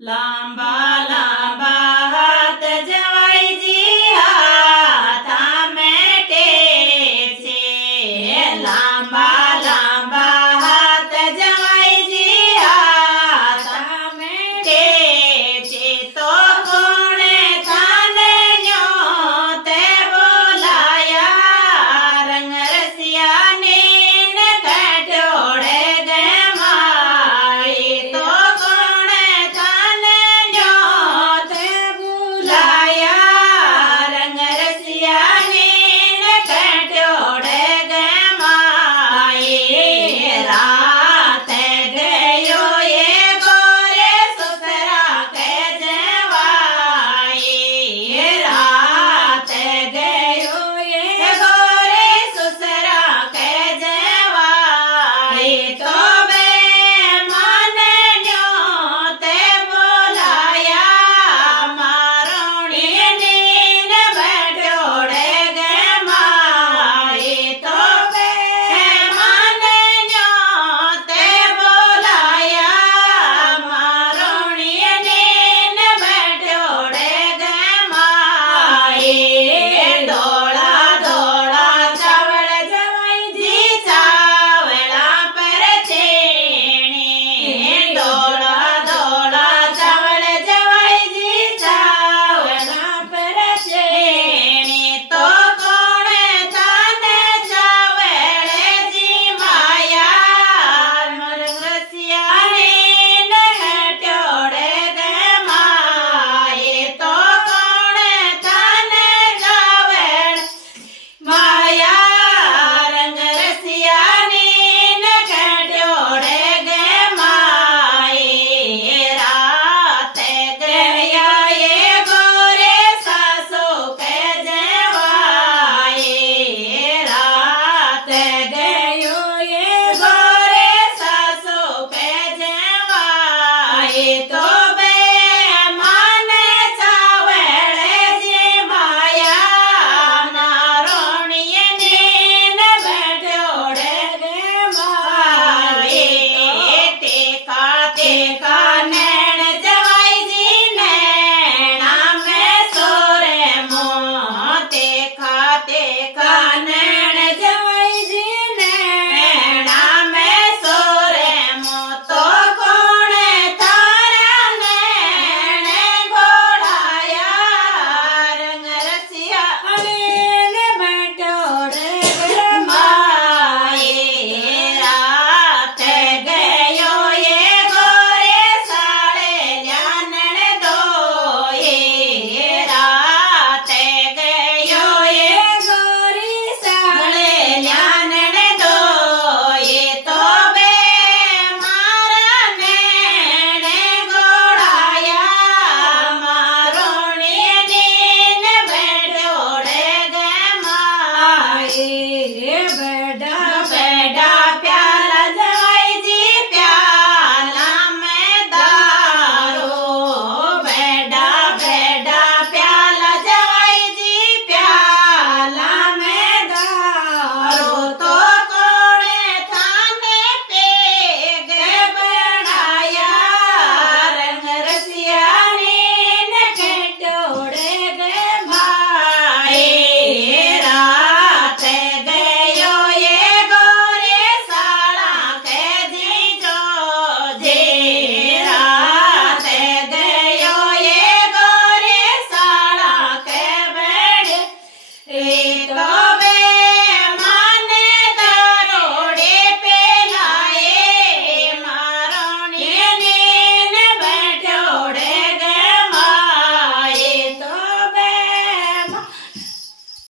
લાંબા લાંબા હાથ જવાઈજી હાથા મેટે છે લાંબા લાંબા હાથ જવાઈજી હાથા મેટે છે તો કોણે થાને ન્યો તે બોલાયા રંગ રસિયાને ને કટોળે ગમાઈ તો કોણે થાને ન્યો તે બોલાયા રંગ રસિયાને ને કટોળે ગમાઈ રાતે ગયો એ ગોરે સસરા કે જવાઈ રાતે ગયો એ ગોરે સસરા કે જવાઈ તો બે મને ન્યો તે બોલાયા મારણીની ને બેઠોડે ગમાઈ તો બે મને ન્યો તે બોલાયા મારણીની ને બેઠોડે ગમાઈ ધોળા ધોળા ચાવળ જવાઈજી ચાવળા પર છેણે ધોળા